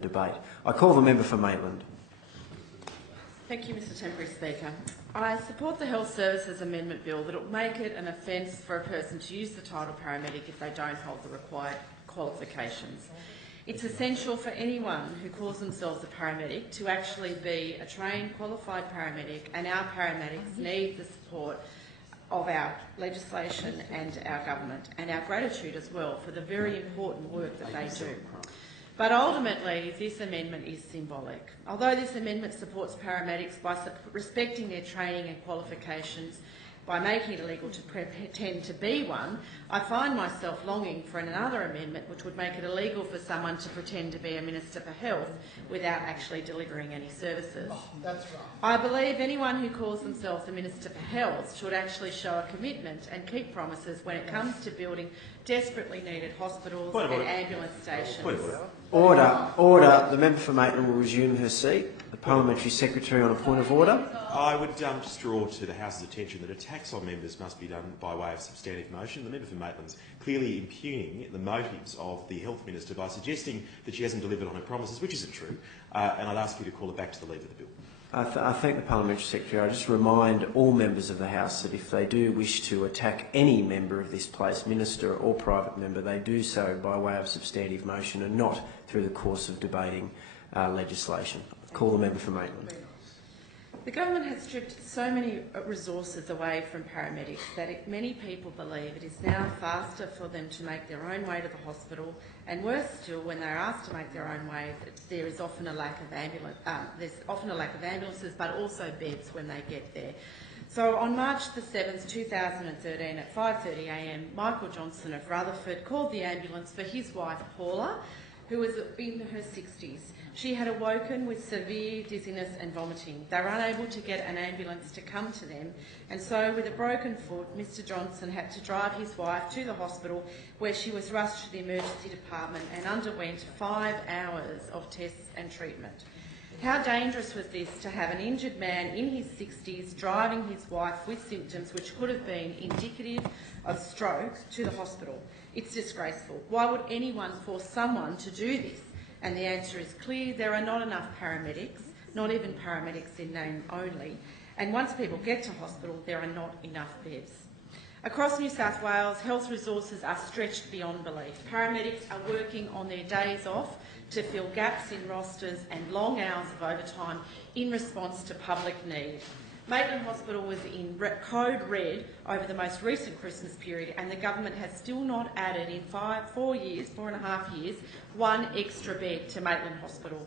debate. I call the member for Maitland. Thank you, Mr Temporary Speaker. I support the Health Services Amendment Bill that will make it an offence for a person to use the title paramedic if they don't hold the required qualifications. It's essential for anyone who calls themselves a paramedic to actually be a trained, qualified paramedic, and our paramedics need the support of our legislation and our government, and our gratitude as well for the very important work that they do. But ultimately, this amendment is symbolic. Although this amendment supports paramedics by respecting their training and qualifications, by making it illegal to pretend to be one, I find myself longing for another amendment which would make it illegal for someone to pretend to be a Minister for Health without actually delivering any services. That's right. I believe anyone who calls themselves a Minister for Health should actually show a commitment and keep promises when it comes to building desperately needed hospitals and ambulance stations. Order. The member for Maitland will resume her seat. The Parliamentary Secretary on a point of order. I would just draw to the House's attention that attacks on members must be done by way of substantive motion. The member for Maitland's clearly impugning the motives of the Health Minister by suggesting that she hasn't delivered on her promises, which isn't true, and I'd ask you to call her back to the lead of the bill. I thank the Parliamentary Secretary. I just remind all members of the House that if they do wish to attack any member of this place, minister or private member, they do so by way of substantive motion and not through the course of debating legislation. Call the member for Maitland. The government has stripped so many resources away from paramedics that many people believe it is now faster for them to make their own way to the hospital, and worse still, when they're asked to make their own way, there is often a lack of ambulances, but also beds when they get there. So on March the 7th, 2013 at 5:30 a.m, Michael Johnson of Rutherford called the ambulance for his wife Paula, who was in her 60s. She had awoken with severe dizziness and vomiting. They were unable to get an ambulance to come to them, and so with a broken foot, Mr Johnson had to drive his wife to the hospital, where she was rushed to the emergency department and underwent 5 hours of tests and treatment. How dangerous was this, to have an injured man in his 60s driving his wife with symptoms which could have been indicative of stroke to the hospital? It's disgraceful. Why would anyone force someone to do this? And the answer is clear: there are not enough paramedics, not even paramedics in name only, and once people get to hospital, there are not enough beds. Across New South Wales, health resources are stretched beyond belief. Paramedics are working on their days off to fill gaps in rosters and long hours of overtime in response to public need. Maitland Hospital was in code red over the most recent Christmas period, and the government has still not added in 4.5 years, one extra bed to Maitland Hospital.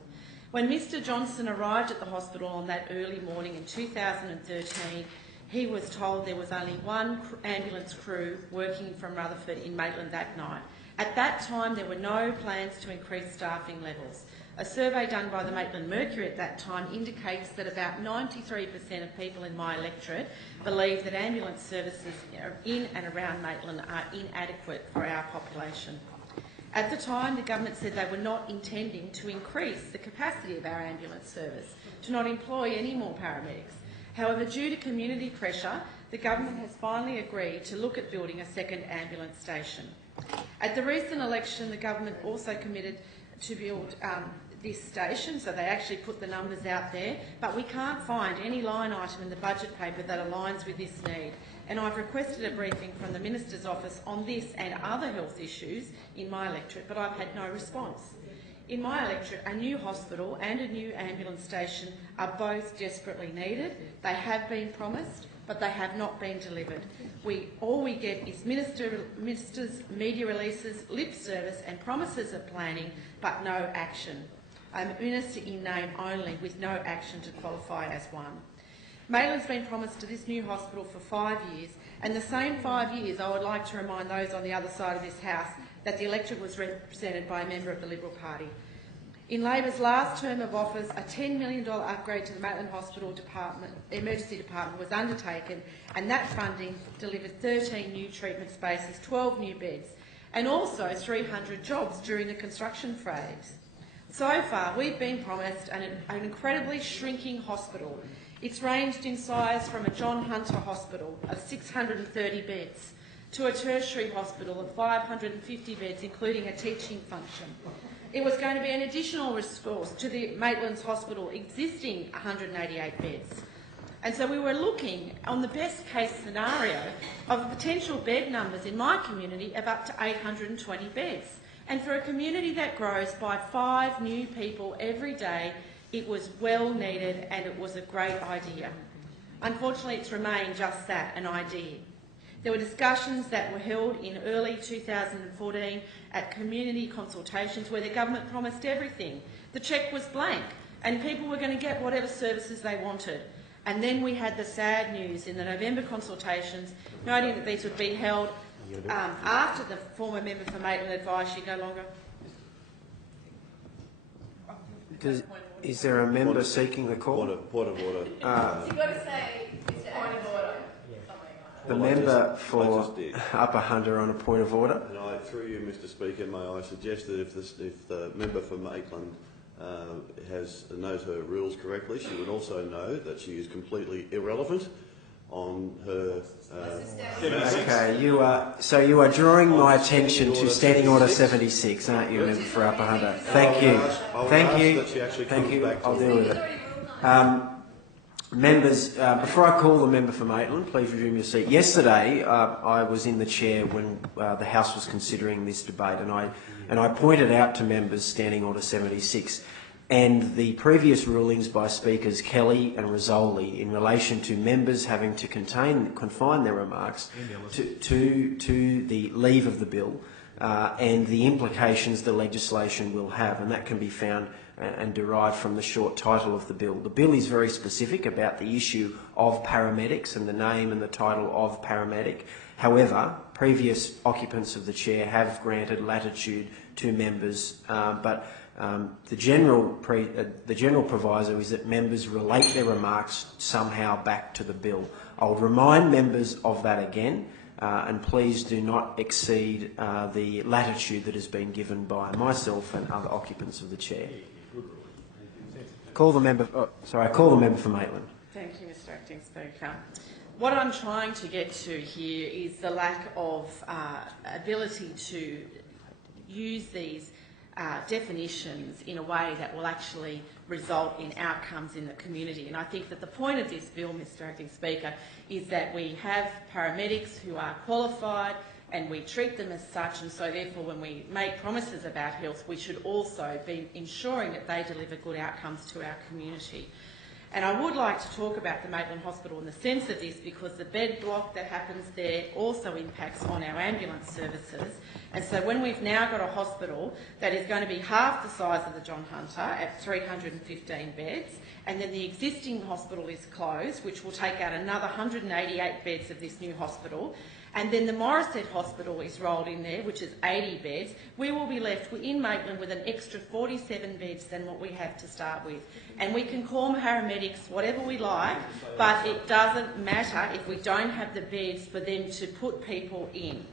When Mr Johnson arrived at the hospital on that early morning in 2013, he was told there was only one ambulance crew working from Rutherford in Maitland that night. At that time, there were no plans to increase staffing levels. A survey done by the Maitland Mercury at that time indicates that about 93% of people in my electorate believe that ambulance services in and around Maitland are inadequate for our population. At the time, the government said they were not intending to increase the capacity of our ambulance service, to not employ any more paramedics. However, due to community pressure, the government has finally agreed to look at building a second ambulance station. At the recent election, the government also committed to build this station, so they actually put the numbers out there, but we can't find any line item in the budget paper that aligns with this need. And I've requested a briefing from the Minister's office on this and other health issues in my electorate, but I've had no response. In my electorate, a new hospital and a new ambulance station are both desperately needed. They have been promised, but they have not been delivered. All we get is ministers' media releases, lip service and promises of planning, but no action. A minister in name only, with no action to qualify as one. Maitland's been promised to this new hospital for 5 years, and the same 5 years I would like to remind those on the other side of this House that the electorate was represented by a member of the Liberal Party. In Labor's last term of office, a $10 million upgrade to the Maitland Hospital emergency department was undertaken, and that funding delivered 13 new treatment spaces, 12 new beds, and also 300 jobs during the construction phase. So far, we've been promised an incredibly shrinking hospital. It's ranged in size from a John Hunter Hospital of 630 beds to a tertiary hospital of 550 beds, including a teaching function. It was going to be an additional resource to the Maitland's Hospital existing 188 beds. And so we were looking on the best case scenario of potential bed numbers in my community of up to 820 beds. And for a community that grows by 5 new people every day, it was well needed and it was a great idea. Unfortunately, it's remained just that, an idea. There were discussions that were held in early 2014 at community consultations where the government promised everything. The cheque was blank and people were going to get whatever services they wanted. And then we had the sad news in the November consultations, noting that these would be held after the former member for Maitland advised she no longer... Is there a member seeking the call? Point of order. You've got to say, point of order. The member for Upper Hunter on a point of order. And through you, Mr. Speaker, may I suggest that if the member for Maitland knows her rules correctly, she would also know that she is completely irrelevant on her. Okay, you are drawing my attention to Standing Order 76, aren't you, member for Upper Hunter? Thank you. Thank you. I'll deal with it. Members, before I call the member for Maitland, please resume your seat. Yesterday, I was in the chair when the House was considering this debate, and I pointed out to members Standing Order 76 and the previous rulings by Speakers Kelly and Rizzoli in relation to members having to confine their remarks to the leave of the bill and the implications the legislation will have, and that can be found and derived from the short title of the bill. The bill is very specific about the issue of paramedics and the name and the title of paramedic. However, previous occupants of the chair have granted latitude to members, but the general proviso is that members relate their remarks somehow back to the bill. I'll remind members of that again, and please do not exceed the latitude that has been given by myself and other occupants of the chair. Call the member. I call the member for Maitland. Thank you, Mr. Acting Speaker. What I'm trying to get to here is the lack of ability to use these definitions in a way that will actually result in outcomes in the community. And I think that the point of this bill, Mr. Acting Speaker, is that we have paramedics who are qualified and we treat them as such, and so therefore when we make promises about health, we should also be ensuring that they deliver good outcomes to our community. And I would like to talk about the Maitland Hospital in the sense of this because the bed block that happens there also impacts on our ambulance services. And so when we've now got a hospital that is going to be half the size of the John Hunter at 315 beds, and then the existing hospital is closed, which will take out another 188 beds of this new hospital, and then the Morisset Hospital is rolled in there, which is 80 beds, we will be left in Maitland with an extra 47 beds than what we have to start with. And we can call paramedics whatever we like, but it doesn't matter if we don't have the beds for them to put people in.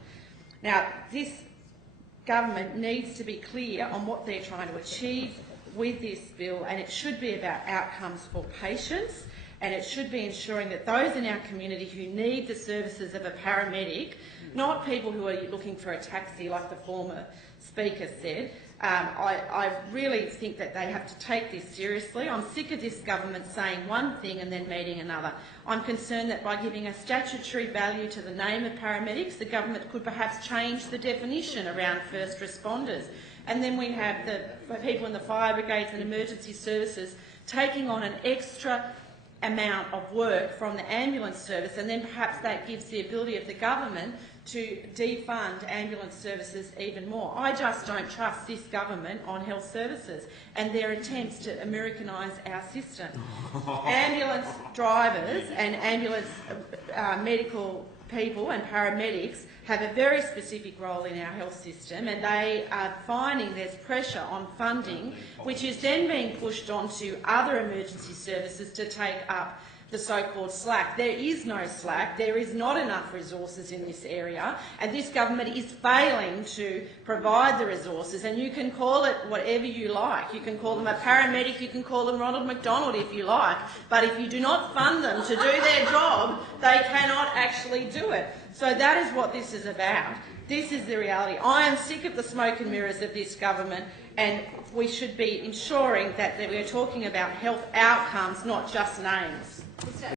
Now, this government needs to be clear on what they're trying to achieve with this bill, and it should be about outcomes for patients, and it should be ensuring that those in our community who need the services of a paramedic, not people who are looking for a taxi like the former speaker said, I really think that they have to take this seriously. I'm sick of this government saying one thing and then meeting another. I'm concerned that by giving a statutory value to the name of paramedics, the government could perhaps change the definition around first responders. And then we have the people in the fire brigades and emergency services taking on an extra amount of work from the ambulance service, and then perhaps that gives the ability of the government to defund ambulance services even more. I just don't trust this government on health services and their attempts to Americanise our system. Ambulance drivers and ambulance medical people and paramedics have a very specific role in our health system, and they are finding there's pressure on funding, which is then being pushed onto other emergency services to take up the so-called slack. There is no slack. There is not enough resources in this area, and this government is failing to provide the resources. And you can call it whatever you like. You can call them a paramedic, you can call them Ronald McDonald if you like, but if you do not fund them to do their job, they cannot actually do it. So that is what this is about. This is the reality. I am sick of the smoke and mirrors of this government, and we should be ensuring that we're talking about health outcomes, not just names.